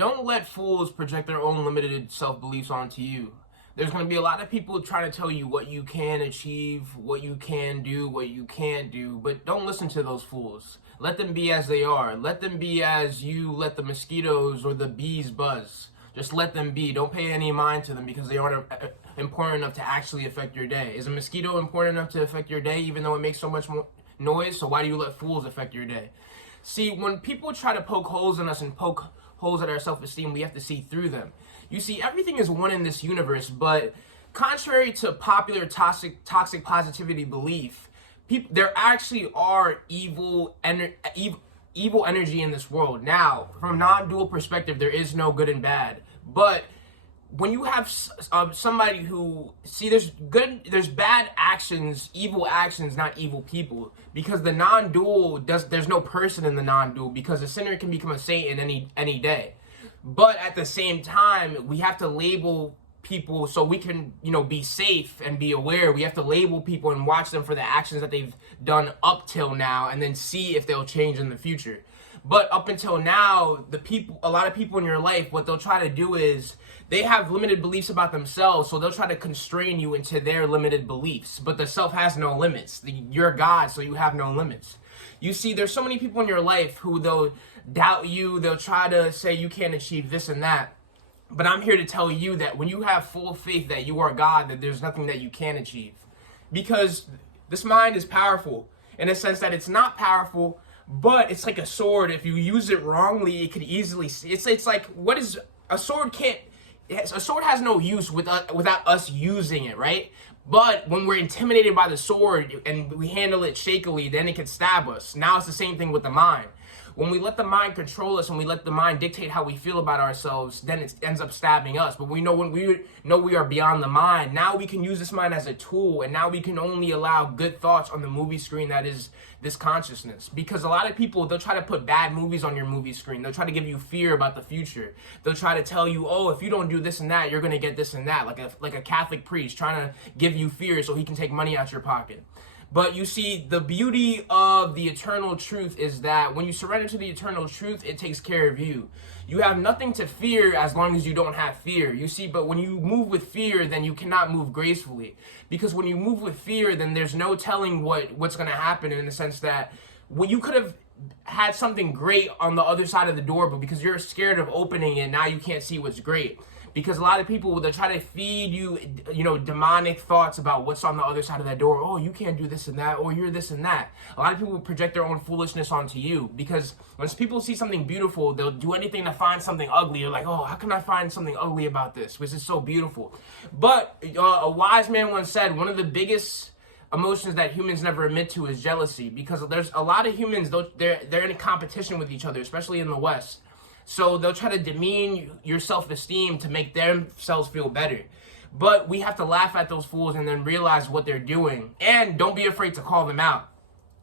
don't let fools project their own limited self-beliefs onto you. There's going to be a lot of people trying to tell you what you can achieve, what you can do, what you can't do, but don't listen to those fools. Let them be as they are. Let them be as you let the mosquitoes or the bees buzz. Just let them be. Don't pay any mind to them because they aren't important enough to actually affect your day. Is a mosquito important enough to affect your day even though it makes so much more noise? So why do you let fools affect your day? See, when people try to poke holes in us and poke holes at our self-esteem, we have to see through them. You see, everything is one in this universe, but contrary to popular toxic positivity belief, there actually are evil energy in this world. Now, from a non-dual perspective, there is no good and bad, but when you have somebody who, see, there's bad actions, evil actions, not evil people, because the non-dual there's no person in the non-dual, because a sinner can become a saint any day. But at the same time, we have to label people so we can, be safe and be aware. We have to label people and watch them for the actions that they've done up till now, and then see if they'll change in the future. But up until now, a lot of people in your life, what they'll try to do is they have limited beliefs about themselves, so they'll try to constrain you into their limited beliefs. But the self has no limits. You're God, so you have no limits. You see, there's so many people in your life who they'll doubt you. They'll try to say you can't achieve this and that. But I'm here to tell you that when you have full faith that you are God, that there's nothing that you can achieve. Because this mind is powerful in a sense that it's not powerful, but it's like a sword. If you use it wrongly, it could easily, it's like, what is, a sword has no use without us using it, right? But when we're intimidated by the sword and we handle it shakily, then it can stab us. Now it's the same thing with the mind. When we let the mind control us and we let the mind dictate how we feel about ourselves, then it ends up stabbing us. But when we know we are beyond the mind, now we can use this mind as a tool, and now we can only allow good thoughts on the movie screen that is this consciousness. Because a lot of people, they'll try to put bad movies on your movie screen. They'll try to give you fear about the future. They'll try to tell you, oh, if you don't do this and that, you're going to get this and that. Like a Catholic priest trying to give you fear so he can take money out your pocket. But you see, the beauty of the eternal truth is that when you surrender to the eternal truth, it takes care of you. You have nothing to fear as long as you don't have fear. You see, but when you move with fear, then you cannot move gracefully. Because when you move with fear, then there's no telling what's going to happen, in the sense that when you could have had something great on the other side of the door, but because you're scared of opening it, now you can't see what's great. Because a lot of people, they'll try to feed you, demonic thoughts about what's on the other side of that door. Oh, you can't do this and that, or you're this and that. A lot of people project their own foolishness onto you, because when people see something beautiful, they'll do anything to find something ugly. They're like, oh, how can I find something ugly about this? This is so beautiful. But a wise man once said, one of the biggest emotions that humans never admit to is jealousy, because there's a lot of humans, they're in competition with each other, especially in the West. So they'll try to demean your self-esteem to make themselves feel better. But we have to laugh at those fools and then realize what they're doing. And don't be afraid to call them out.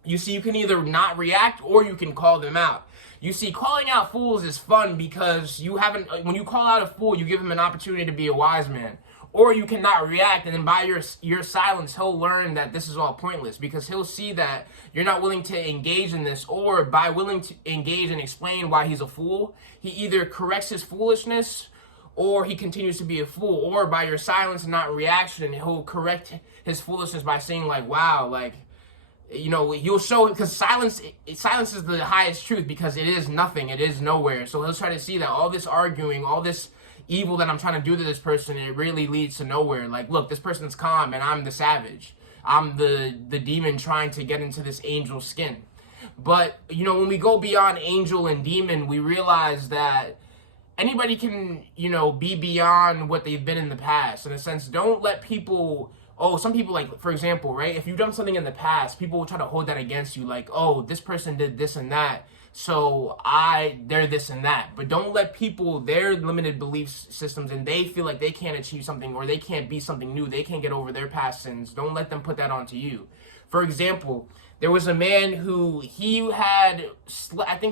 You see, you can either not react or you can call them out. You see, calling out fools is fun because when you call out a fool, you give him an opportunity to be a wise man. Or you cannot react, and then by your silence, he'll learn that this is all pointless, because he'll see that you're not willing to engage in this, or by willing to engage and explain why he's a fool, he either corrects his foolishness or he continues to be a fool. Or by your silence and not reaction, he'll correct his foolishness by saying like, wow, like, you'll show, because silence is the highest truth, because it is nothing, it is nowhere. So he'll try to see that all this arguing, all this evil that I'm trying to do to this person, it really leads to nowhere. Like, look, this person's calm and I'm the savage. I'm the demon trying to get into this angel skin. But, when we go beyond angel and demon, we realize that anybody can, be beyond what they've been in the past. In a sense, don't let people, some people, like, for example, right, if you've done something in the past, people will try to hold that against you, like, oh, this person did this and that, so they're this and that. But don't let people, their limited belief systems, and they feel like they can't achieve something, or they can't be something new, they can't get over their past sins, don't let them put that onto you. For example, there was a man who he either slept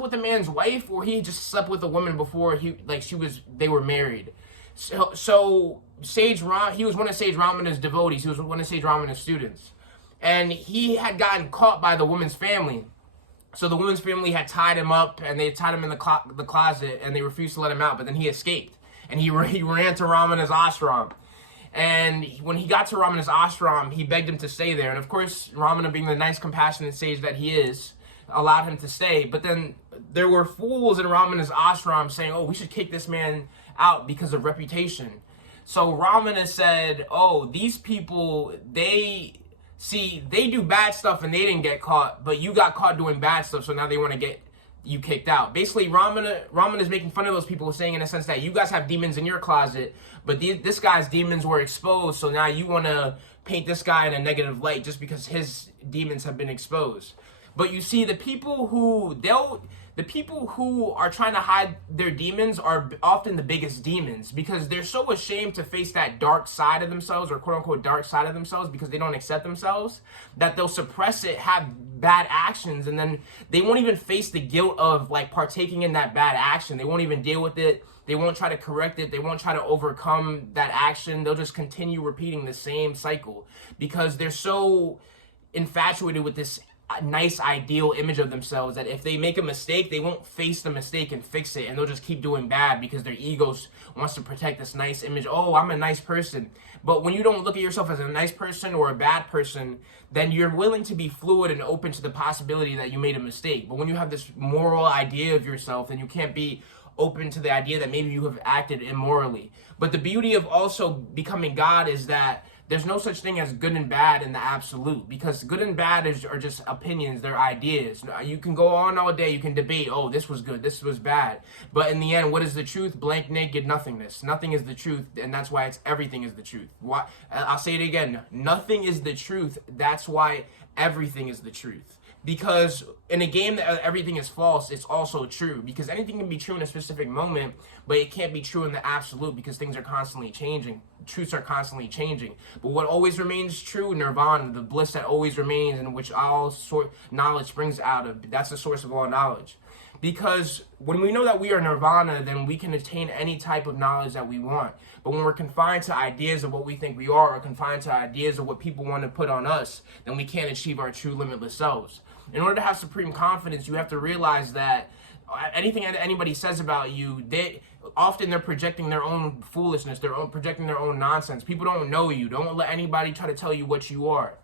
with a man's wife, or he just slept with a woman before they were married. So Sage Ram, he was one of Sage Ramana's devotees. He was one of Sage Ramana's students. And he had gotten caught by the woman's family. So the woman's family had tied him up, and they tied him in the closet, and they refused to let him out. But then he escaped, and he ran to Ramana's ashram. And when he got to Ramana's ashram, he begged him to stay there. And of course, Ramana, being the nice, compassionate sage that he is, allowed him to stay. But then there were fools in Ramana's ashram saying, "Oh, we should kick this man out because of reputation." So Ramana said, "Oh, these people, they do bad stuff and they didn't get caught, but you got caught doing bad stuff, so now they want to get you kicked out." Basically, Ramana is making fun of those people, saying in a sense that you guys have demons in your closet, but this guy's demons were exposed, so now you want to paint this guy in a negative light just because his demons have been exposed. But you see, the people who are trying to hide their demons are often the biggest demons, because they're so ashamed to face that dark side of themselves, or quote unquote dark side of themselves, because they don't accept themselves, that they'll suppress it, have bad actions, and then they won't even face the guilt of like partaking in that bad action. They won't even deal with it. They won't try to correct it. They won't try to overcome that action. They'll just continue repeating the same cycle because they're so infatuated with this nice ideal image of themselves that if they make a mistake, they won't face the mistake and fix it, and they'll just keep doing bad because their egos wants to protect this nice image. Oh, I'm a nice person. But when you don't look at yourself as a nice person or a bad person, then you're willing to be fluid and open to the possibility that you made a mistake. But when you have this moral idea of yourself, then you can't be open to the idea that maybe you have acted immorally. But the beauty of also becoming God is that there's no such thing as good and bad in the absolute, because good and bad are just opinions, they're ideas. You can go on all day, you can debate, oh, this was good, this was bad. But in the end, what is the truth? Blank, naked, nothingness. Nothing is the truth, and that's why everything is the truth. Why? I'll say it again. Nothing is the truth. That's why everything is the truth. Because in a game that everything is false, it's also true. Because anything can be true in a specific moment, but it can't be true in the absolute, because things are constantly changing. Truths are constantly changing. But what always remains true, nirvana, the bliss that always remains, in which all knowledge springs out of, that's the source of all knowledge. Because when we know that we are nirvana, then we can attain any type of knowledge that we want. But when we're confined to ideas of what we think we are, or confined to ideas of what people want to put on us, then we can't achieve our true limitless selves. In order to have supreme confidence, you have to realize that anything that anybody says about you, they're projecting their own foolishness, projecting their own nonsense. People don't know you. Don't let anybody try to tell you what you are.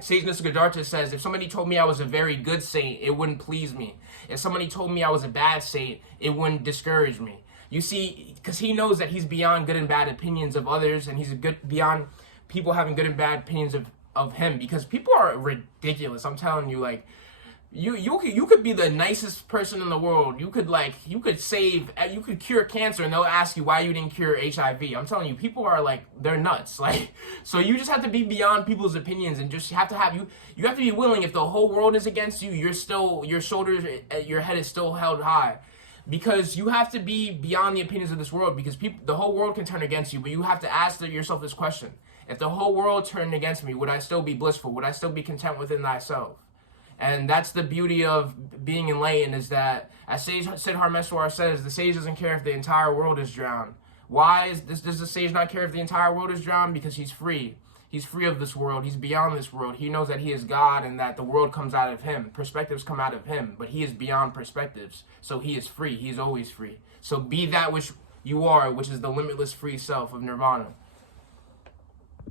Sage Nisargadatta says, if somebody told me I was a very good saint, it wouldn't please me. If somebody told me I was a bad saint, it wouldn't discourage me. You see, because he knows that he's beyond good and bad opinions of others, and he's beyond people having good and bad opinions of him, because people are ridiculous. I'm telling you, like, you could be the nicest person in the world. You could cure cancer, and they'll ask you why you didn't cure HIV. I'm telling you, people are like, they're nuts. Like, so you just have to be beyond people's opinions, and just have to you have to be willing. If the whole world is against you, your shoulders, your head is still held high. Because you have to be beyond the opinions of this world, because the whole world can turn against you, but you have to ask yourself this question. If the whole world turned against me, would I still be blissful? Would I still be content within thyself? And that's the beauty of being enlightened, is that, as Sage Siddharmeswar says, the sage doesn't care if the entire world is drowned. Why does the sage not care if the entire world is drowned? Because he's free. He's free of this world. He's beyond this world. He knows that he is God, and that the world comes out of him. Perspectives come out of him, but he is beyond perspectives. So he is free. He is always free. So be that which you are, which is the limitless free self of nirvana.